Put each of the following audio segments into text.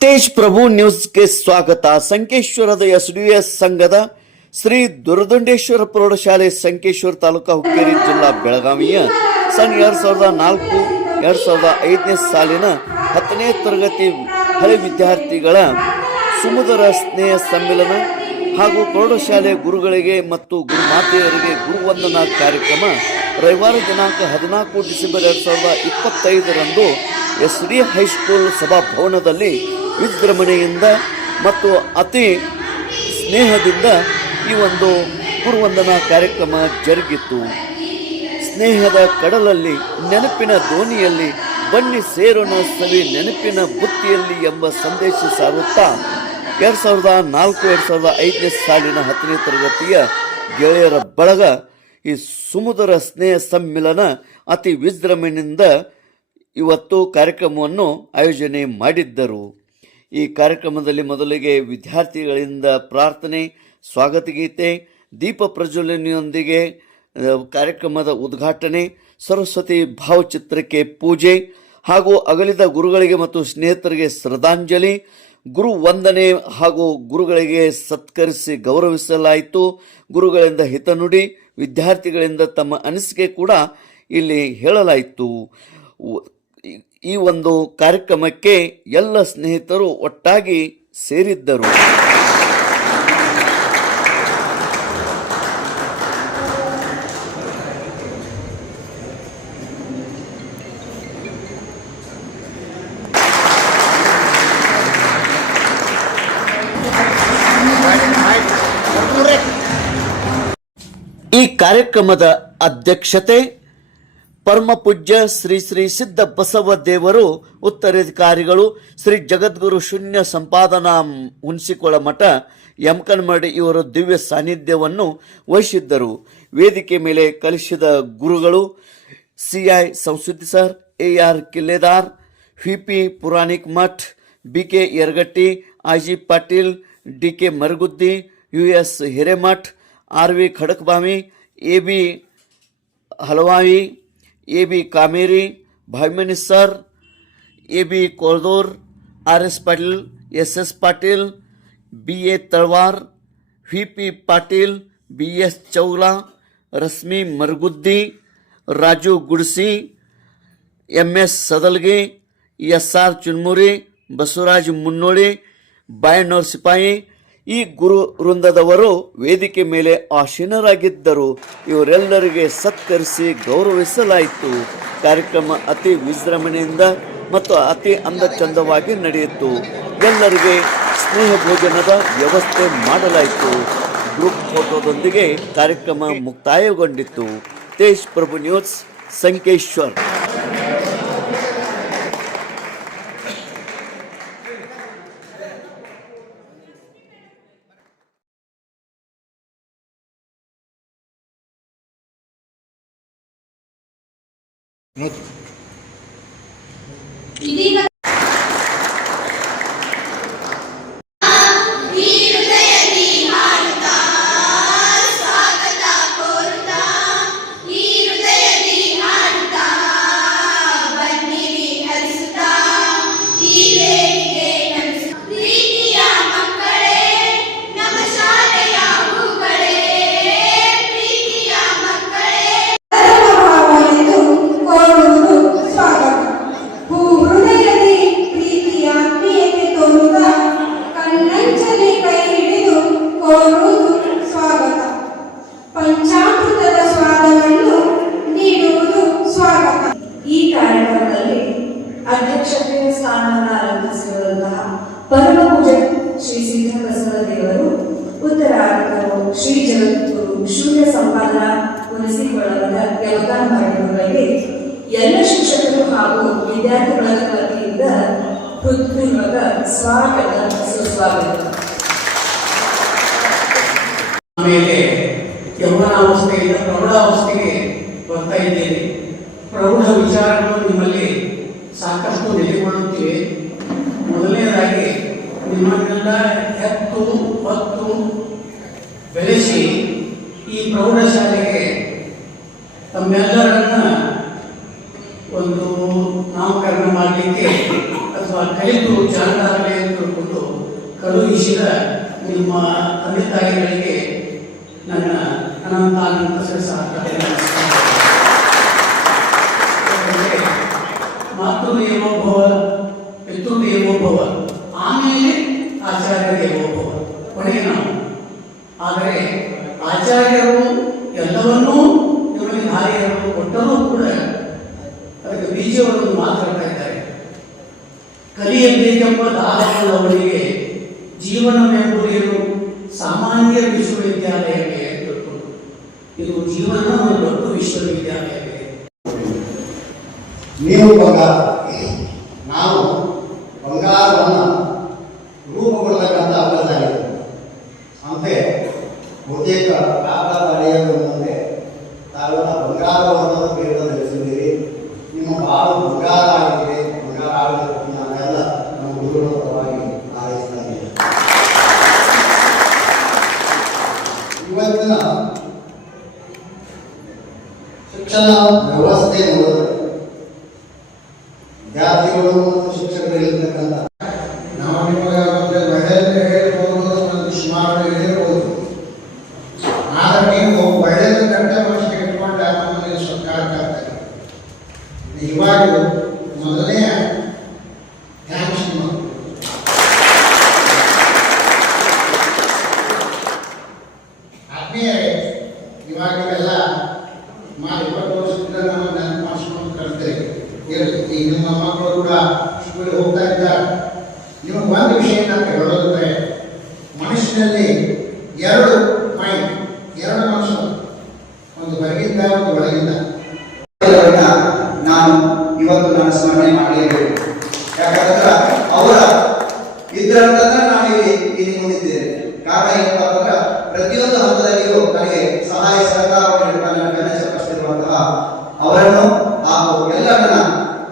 ತೇಜ್ ಪ್ರಭು ನ್ಯೂಸ್ಗೆ ಸ್ವಾಗತ. ಸಂಕೇಶ್ವರದ ಎಸ್ಡಿಎಸ್ ಸಂಘದ ಶ್ರೀ ದುರ್ದಂಡೇಶ್ವರ ಪ್ರೌಢಶಾಲೆ ಸಂಕೇಶ್ವರ ತಾಲೂಕಾ ಹುಕ್ಕೇರಿ ಜಿಲ್ಲಾ ಬೆಳಗಾವಿಯ ಸನ್ 2004-2005ನೇ ಸಾಲಿನ 10ನೇ ತರಗತಿ ಹಳೆ ವಿದ್ಯಾರ್ಥಿಗಳ ಸುಮಧುರ ಸ್ನೇಹ ಸಮ್ಮೇಳನ ಹಾಗೂ ಪ್ರೌಢಶಾಲೆ ಗುರುಗಳಿಗೆ ಮತ್ತು ಗುರುಮಾತೆಯರಿಗೆ ಗುರುವಂದನಾ ಕಾರ್ಯಕ್ರಮ ರವಿವಾರ ದಿನಾಂಕ 14 ಡಿಸೆಂಬರ್ 2025ರಂದು ಎಸ್ಡಿ ಹೈಸ್ಕೂಲ್ ಸಭಾಭವನದಲ್ಲಿ ವಿಜೃಂಭಣೆಯಿಂದ ಮತ್ತು ಅತಿ ಸ್ನೇಹದಿಂದ ಈ ಒಂದು ಗುರುವಂದನಾ ಕಾರ್ಯಕ್ರಮ ಜರುಗಿತು. ಸ್ನೇಹದ ಕಡಲಲ್ಲಿ ನೆನಪಿನ ದೋಣಿಯಲ್ಲಿ ಬನ್ನಿ ಸೇರೋಣ ಸವಿ ನೆನಪಿನ ಬುತ್ತಿಯಲ್ಲಿ ಎಂಬ ಸಂದೇಶ ಸಾರುತ್ತಾ 2004-2005ನೇ ಸಾಲಿನ 10ನೇ ತರಗತಿಯ ಗೆಳೆಯರ ಬಳಗ ಈ ಸುಮಧುರ ಸ್ನೇಹ ಸಮ್ಮೇಳನ ಅತಿ ವಿಜೃಂಭಣೆಯಿಂದ ಇವತ್ತು ಕಾರ್ಯಕ್ರಮವನ್ನು ಆಯೋಜನೆ ಮಾಡಿದ್ದರು. ಈ ಕಾರ್ಯಕ್ರಮದಲ್ಲಿ ಮೊದಲಿಗೆ ವಿದ್ಯಾರ್ಥಿಗಳಿಂದ ಪ್ರಾರ್ಥನೆ, ಸ್ವಾಗತ ಗೀತೆ, ದೀಪ ಪ್ರಜ್ವಲನೆಯೊಂದಿಗೆ ಕಾರ್ಯಕ್ರಮದ ಉದ್ಘಾಟನೆ, ಸರಸ್ವತಿ ಭಾವಚಿತ್ರಕ್ಕೆ ಪೂಜೆ ಹಾಗೂ ಅಗಲಿದ ಗುರುಗಳಿಗೆ ಮತ್ತು ಸ್ನೇಹಿತರಿಗೆ ಶ್ರದ್ಧಾಂಜಲಿ, ಗುರು ವಂದನೆ ಹಾಗೂ ಗುರುಗಳಿಗೆ ಸತ್ಕರಿಸಿ ಗೌರವಿಸಲಾಯಿತು. ಗುರುಗಳಿಂದ ಹಿತನುಡಿ, ವಿದ್ಯಾರ್ಥಿಗಳಿಂದ ತಮ್ಮ ಅನಿಸಿಕೆ ಕೂಡ ಇಲ್ಲಿ ಹೇಳಲಾಯಿತು. ಈ ಒಂದು ಕಾರ್ಯಕ್ರಮಕ್ಕೆ ಎಲ್ಲ ಸ್ನೇಹಿತರು ಒಟ್ಟಾಗಿ ಸೇರಿದ್ದರು. ಈ ಕಾರ್ಯಕ್ರಮದ ಅಧ್ಯಕ್ಷತೆ ಪರಮ ಪೂಜ್ಯ ಶ್ರೀ ಶ್ರೀ ಸಿದ್ಧ ಬಸವ ದೇವರು, ಉತ್ತರಾಧಿಕಾರಿಗಳು ಶ್ರೀ ಜಗದ್ಗುರು ಶೂನ್ಯ ಸಂಪಾದನಾ ಹುಣಸಿಕೊಳ ಮಠ ಯಮಕನಮಡಿ ಇವರು ದಿವ್ಯ ಸಾನ್ನಿಧ್ಯವನ್ನು ವಹಿಸಿದ್ದರು. ವೇದಿಕೆ ಮೇಲೆ ಕಲಿಸಿದ ಗುರುಗಳು CI Sansuddi sir, AR Killedar, VP Puranik Math, BK Yaragatti, IG Patil, DK Maraguddi, US Hiremath, RV Khadakbavi, AB Halavai, AB Kameri, Bhavimani sir, AB Koldur, RS Patil, SS Patil, BA Talwar, VP Patil, BS Chaula, Rashmi Maraguddi, Raju Gudsi, MS Sadalgi, SR Chunmuri, Basavaraj Munnoli, Bayannavar Sipai ಈ ಗುರು ವೃಂದದವರು ವೇದಿಕೆ ಮೇಲೆ ಆಸೀನರಾಗಿದ್ದರು. ಇವರೆಲ್ಲರಿಗೆ ಸತ್ಕರಿಸಿ ಗೌರವಿಸಲಾಯಿತು. ಕಾರ್ಯಕ್ರಮ ಅತಿ ವಿಜೃಂಭಣೆಯಿಂದ ಮತ್ತು ಅತಿ ಅಂದಚಂದವಾಗಿ ನಡೆಯಿತು. ಎಲ್ಲರಿಗೆ ಸ್ನೇಹ ಭೋಜನದ ವ್ಯವಸ್ಥೆ ಮಾಡಲಾಯಿತು. ಗ್ರೂಪ್ ಫೋಟೋದೊಂದಿಗೆ ಕಾರ್ಯಕ್ರಮ ಮುಕ್ತಾಯಗೊಂಡಿತು. ತೇಜ್ ಪ್ರಭು ನ್ಯೂಸ್, ಸಂಕೇಶ್ವರ್. ಇದೀಗ ಪಂಚಾಮೃತದ ಸ್ವಾದವನ್ನು ನೀಡುವುದು ಸ್ವಾಗತ. ಈ ಕಾರ್ಯಕ್ರಮದಲ್ಲಿ ಅಧ್ಯಕ್ಷತೆ ಸ್ಥಾನವನ್ನು ಅಲಂಕರಿಸಿರುವಂತಹ ಪರಮ ಪೂಜ್ಯ ಶ್ರೀ ಸಿದ್ಧ ಬಸವ ದೇವರು, ಉತ್ತರಾಧಿಕಾರು ಶ್ರೀ ಜಗದ್ಗುರು ಶೂನ್ಯ ಸಂಪಾದನಾ ಹುಣಸಿಕೊಳದ ಯಮಕನಮಡಿ ಎಲ್ಲ ಶಿಕ್ಷಕರು ಹಾಗೂ ವಿದ್ಯಾರ್ಥಿಗಳ ವತಿಯಿಂದ ಹೃತ್ಪೂರ್ವಕ ಸ್ವಾಗತ, ಸುಸ್ವಾಗತ. ಆಮೇಲೆ ಯೌವನಾವಸ್ಥೆಯಿಂದ ಪ್ರೌಢಾವಸ್ಥೆಗೆ ಬರ್ತಾ ಇದ್ದೇನೆ. ಪ್ರೌಢ ವಿಚಾರಗಳು ನಿಮ್ಮಲ್ಲಿ ಸಾಕಷ್ಟು ನೆಲೆಗೊಳ್ಳುತ್ತಿವೆ. ಮೊದಲನೇದಾಗಿ ನಿಮ್ಮನ್ನೆಲ್ಲ ಹೆತ್ತು ಹೊತ್ತು ಬೆಳೆಸಿ ಈ ಪ್ರೌಢಶಾಲೆಗೆ ತಮ್ಮೆಲ್ಲರನ್ನ ಒಂದು ನಾಮಕರಣ ಮಾಡಲಿಕ್ಕೆ ಅಥವಾ ಕಲಿತು ಜಾಣರಾಗಲಿ ಅಂತ ತಿಳ್ಕೊಂಡು ಕಳುಹಿಸಿದ ನಿಮ್ಮ ತಂದೆ ತಾಯಿಗಳಿಗೆ ನನ್ನ ಅನಂತ ಮಾತೃದೇವೋಭವ ಪಿತೃದೇವೋಭವ ಆಮೇಲೆ ಆಚಾರ್ಯ ದೇವೋಭವ ಕೊನೆಗೆ ನಾವು. ಆದರೆ ಆಚಾರ್ಯರು ಎಲ್ಲವನ್ನೂ ನಿಮಗೆ ದಾರಿಯನ್ನು ಕೊಟ್ಟರೂ ಕೂಡ ಅದಕ್ಕೆ ಬೀಜವನ್ನು ಮಾತಾಡ್ತಾ ಇದ್ದಾರೆ. ಕಲಿಯಬೇಕೆಂಬ ದಾಹವುಳ್ಳವರಿಗೆ ಜೀವನವೆಂಬುದೇನು ಸಾಮಾನ್ಯ ವಿಶ್ವವಿದ್ಯಾಲಯವೇ ತಿಳ್ಕೊಂಡು ಇದು ಜೀವನ ಒಂದು ದೊಡ್ಡ ವಿಶ್ವವಿದ್ಯಾಲಯವೇ. ನೀವು ಬಂಗಾರ, ನಾವು ಬಂಗಾರವನ್ನು ರೂಪುಗೊಳ್ಳತಕ್ಕಂಥ ಅಭ್ಯಾಸ ಆಗಿದೆ. ಅಂತೆ ಬಹುತೇಕ ಕಾಗದ ಅಳೆಯಲು ಮುಂದೆ ತಾವೆಲ್ಲ ಬಂಗಾರವನ್ನು ಬೇರೆ ಧರಿಸಿದ್ದೀರಿ. ನಿಮ್ಮ ಬಾಳು ಬಂಗಾರ ಆಗಿದೆ, ಬಂಗಾರ ಆಗಬೇಕು ನಾವೆಲ್ಲ ನಮ್ಮ ಗುರುಗಳ ಪರವಾಗಿ ಹಾರೈಸ್ತಾ ಇದ್ದೇವೆ. ಇವತ್ತಿನ ಶಿಕ್ಷಣ ವ್ಯವಸ್ಥೆ ನೋಡಿದ್ರೆ ವಿದ್ಯಾರ್ಥಿಗಳು ಮತ್ತು ಶಿಕ್ಷಕರಿರ್ತಕ್ಕಂಥ ನಾವು ನಿಮಗೆ ಒಂದು ಒಳ್ಳೆಯದು ಹೇಳ್ಬೋದು, ಒಂದು ಸುಮಾರು ಹೇಳಿರ್ಬೋದು. ಆದರೆ ನೀವು ಒಳ್ಳೆಯದು ಗಂಟೆ ಮನಸ್ಸಿಗೆ ಇಟ್ಕೊಂಡು ನಮ್ಮಲ್ಲಿ ಸರ್ಕಾರ ಆಗ್ತದೆ. ಇವಾಗ ಮೊದಲನೇ ಥ್ಯಾಂಕ್ಸ್ ಆತ್ಮೀಯರೇ, ಇವಾಗ ಇವೆಲ್ಲ 20 ವರ್ಷದಿಂದ ನಾವು ನೆನಪು ಮಾಡಿಸ್ಕೊಂಡು ಕಲ್ತೇವೆ. ಈಗ ನಿಮ್ಮ ಮಕ್ಕಳು ಕೂಡ ಸ್ಕೂಲಿಗೆ ಹೋಗ್ತಾ ಇದ್ದಾರೆ. ನಿಮಗೆ ಒಂದು ವಿಷಯ ಅಂತ ಹೇಳೋದಂದ್ರೆ ಮನುಷ್ಯನಲ್ಲಿ 2 ಪಾಯಿಂಟ್, 2 ಮನಸ್ಸು, ಒಂದು ಹೊರಗಿಂದ ಒಂದು ಒಳಗಿಂದ. ನಾನು ಇವತ್ತು ನನ್ನ ಸ್ಮರಣೆ ಮಾಡಲೇಬೇಕು. ಯಾಕಂದ್ರೆ ಅವರ ಇದ್ರಂತಂದ್ರೆ ನಾವು ಇಲ್ಲಿ ಮುಂದಿದ್ದೇವೆ. ಕಾರಣ ಏನಪ್ಪ ಅಂತಂದ್ರೆ ಪ್ರತಿಯೊಂದು ಹಂತದಲ್ಲಿಯೂ ನನಗೆ ಸಹಾಯ ಸಹಕಾರವನ್ನು ನೀಡುತ್ತಾ ನನ್ನ ಕನ್ನಡ ಅವರನ್ನು ಹಾಗೂ ಎಲ್ಲ ನನ್ನ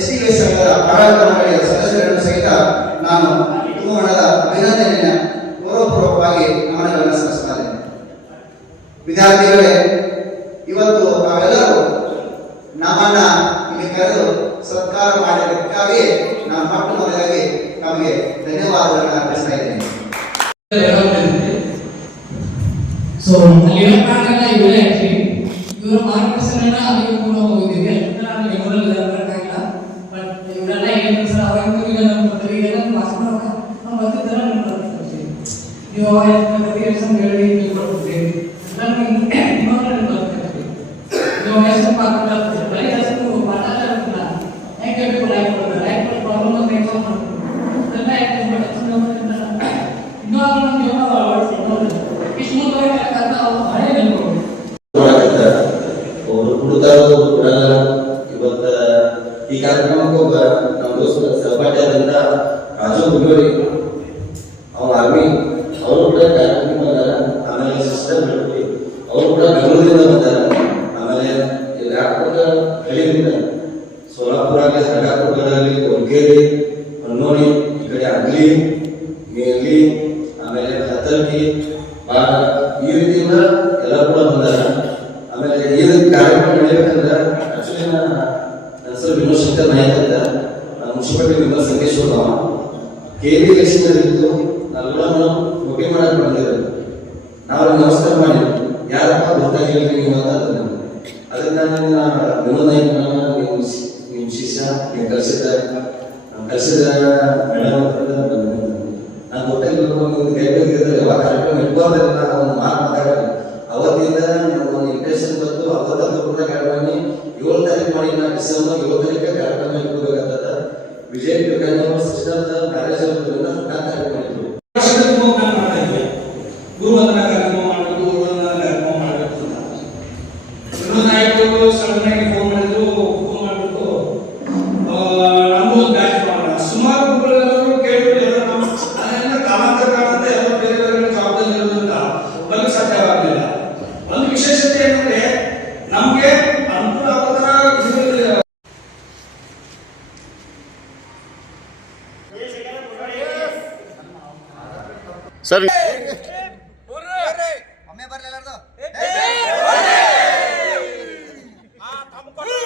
STV ಸಂಘದ ಆಡಳಿತ ಮಂಡಳಿಯ ಸದಸ್ಯರನ್ನು ಸಹಿತ ನಾನು ತುಂಬ ಮನದ ಅಭಿನಂದನೆಯನ್ನು ಗೌರವಪೂರ್ವಕವಾಗಿ ನಮನಗಳನ್ನು ಸಲ್ಲಿಸ್ತಾ ಇದ್ದೇನೆ. ವಿದ್ಯಾರ್ಥಿಗಳೇ, ಇವತ್ತು ತಾವೆಲ್ಲರೂ ನಮ್ಮನ್ನ ಇಲ್ಲಿ ಕರೆದು ಸತ್ಕಾರ ಮಾಡಿದ್ದಕ್ಕಾಗಿ ನಾನು ಮೊಟ್ಟ ಮೊದಲಾಗಿ ತಮಗೆ ಧನ್ಯವಾದಗಳನ್ನು ಅರ್ಪಿಸ್ತಾ ಇದ್ದೇನೆ. ಸೊ ಅಲ್ಲಿರೋ ಕಾರಣ ಇವರೇ ಇವರ ಮಾರ್ಗದರ್ಶನ ಅಲ್ಲಿಗೆ ಕೂಡ ಹೋಗಿದ್ದೀವಿ. ನಾನು ಬೆಂಗಳೂರಲ್ಲಿ ಇರಬೇಕಾಗಿಲ್ಲ, ಬಟ್ ಇವರೆಲ್ಲ ಏನು ಸರ್ ಅವಾಗ ಈಗ ನಮ್ಮ ಈಗೆಲ್ಲ ಭಾಷಣ ನಾವು ಬರ್ತಿದ್ದಾರೆ ನೀವು ಅವಾಗ ಪ್ರತಿ ವರ್ಷ ಹೇಳಿ ಕೊಡ್ತೀವಿ ಇನ್ನೊಂದು ಬರ್ತೀವಿ. ನೀವು ಎಷ್ಟು ಪಾಠ ಬರೀ ಅಷ್ಟು ಪಾಠ ಇರುತ್ತಿಲ್ಲ, ಹೆಂಗೆ ಬೇಕು ಲೈಫ್ ಕೊಡ್ತಾರೆ, ಲೈಫ್ ಕೊಟ್ಟು ಪ್ರಾಬ್ಲಮ್ ಅಂತ ಎಕ್ಸಾಮ್ ಮಾಡ್ತೀವಿ. ಅದೆಲ್ಲ ಯಾಕೆ ಇನ್ನೂ ನಮ್ಮ ಜೀವನ ಅಳವಡಿಸ್ಕೊಂಡು ಇಷ್ಟು ಮುಂದುವರೆಯಕ್ಕಂತ ಅವ್ರು ಹಳೆ ನೆನಪು ಅವರು ಕೊಡ್ತಾರೋ ಕೊಡಲ್ಲ. ಇವತ್ತ ಈ ಕಾರ್ಯಕ್ರಮಕ್ಕೆ ಒಬ್ಬ ನಮ್ಮ ದೋಸ್ತರ ಸಹಪಾಠಿಯಾದಂತ ರಾಜು ಗುಂಡೋರಿ, ಅವ್ರ ಆರ್ಮಿ, ಅವರು ಕೂಡ ಕಾರ್ಯಕ್ರಮ ಬಂದಾರ. ಆಮೇಲೆ ಸಿಸ್ಟರ್ ಬೆಳಗುಡಿ, ಅವರು ಕೂಡ ಬೆಂಗಳೂರಿಂದ ಬಂದಾರ. ಆಮೇಲೆ ಯಾಕಂದ್ರೆ ಹಳ್ಳಿಯಿಂದ ಸೋಲಾಪುರ ಆಗಲಿ, ಸರಗಾಪುರಗಳಲ್ಲಿ, ಕೊಲ್ಗೇರಿ, ಹೊನ್ನೋಳಿ, ಈ ಕಡೆ ಅಗ್ಲಿ, ಮೇಲಿ, ಆಮೇಲೆ ಹತ್ತರ್ಗಿ, ಈ ರೀತಿಯಿಂದ ಎಲ್ಲ ಕೂಡ ಬಂದಾರ. ಆಮೇಲೆ ಈ ಕಾರ್ಯಕ್ರಮ ನಡೀಬೇಕಂದ್ರೆ ಆಕ್ಚುಲಿ ನನ್ನ ಹೆಸರು ವಿನೋದ್ ಶಂಕರ್ ನಾಯಕ್ ಅಂತ, ಮುನ್ಸಿಪಾಲಿಟಿ ಮೆಂಬರ್ ಸಂಕೇಶ್ವರ ಧಾಮ KV ಲಕ್ಷ್ಮೀ ನಾವೆಲ್ಲ ಭೇಟಿ ಮಾಡಕ್ ಬಂದಿರೋದು. ನಾವು ನಮಸ್ಕಾರ ಮಾಡಿ ಯಾರಪ್ಪ ಗೊತ್ತಾಗಿಲ್ಲ ನೀವು ಅಂತ ಅದಕ್ಕೆ ನಾನು ವಿನೋದ್ ನಾಯಕ್ ನಿಮ್ಮ ಶಿಷ್ಯ ನೀವು ಕಲಿಸಿದ ಮೇಡಮ್ ನಾನು ಗೊತ್ತಾಗಿಲ್ಲ. ಯಾವಾಗ ಕಾರ್ಯಕ್ರಮ ಇಟ್ಕೋದ್ರೆ ನಾನು ಒಂದು ಮಾತಾಡೋದು ಅವತ್ತಿಂದ ಒಂದು ಇಂಪ್ರೆಷನ್ ಬಂತು. ಅವತ್ತು ಕೂಡ ಕಾರ್ಯಕ್ರಮ 7 ತಾರೀಕು ಮಾಡಿ ನಾ ಡಿಸೆಂಬರ್ 7 ತಾರೀಕು ಕಾರ್ಯಕ್ರಮ ಇಟ್ಕೋಬೇಕಾಗ್ತದ. ವಿಜಯ ಸಿಸ್ಟಮ್ ಮ್ಯಾರೇಜ್ ಕಾರ್ಯಕ್ರಮ ಇತ್ತು. ಗುರುವಂದನ ಕಾರ್ಯಕ್ರಮ ಮಾಡಬೇಕು, ಗುರುವಂದನ ಕಾರ್ಯಕ್ರಮ ಮಾಡಬೇಕು ಅಂತ ವಿನೋದ್ ನಾಯಕರು ಸಡನ್ನಾಗಿ ಫೋನ್ ಮಾಡಿದ್ರು. ಫೋನ್ ಮಾಡಿಬಿಟ್ಟು ನಮ್ದು ಒಂದು ಬ್ಯಾಚ್ ಮಾಡೋಣ. ಸುಮಾರು ಗುರುಗಳೆಲ್ಲರೂ ಕೇಳಿಬಿಟ್ಟು ಅದರಿಂದ ಕಾಲಾಂತರ ಕಾರಣಂತ ಎಲ್ಲ ಬೇರೆ ಬೇರೆ ಜವಾಬ್ದಾರಿ ಇರೋದ್ರಿಂದ ಬರಲಿಕ್ಕೆ ಸಾಧ್ಯವಾಗಲಿಲ್ಲ. ಒಂದು ವಿಶೇಷತೆ ಏನಂದ್ರೆ ನಮ್ಗೆ ಅನುಕೂಲ ಆಗೋ ತರ ಸರ್ ಒಮ್ಮೆ ಬರಲಿಲ್ಲ ಹಮ್ಮಿಕೊಂಡು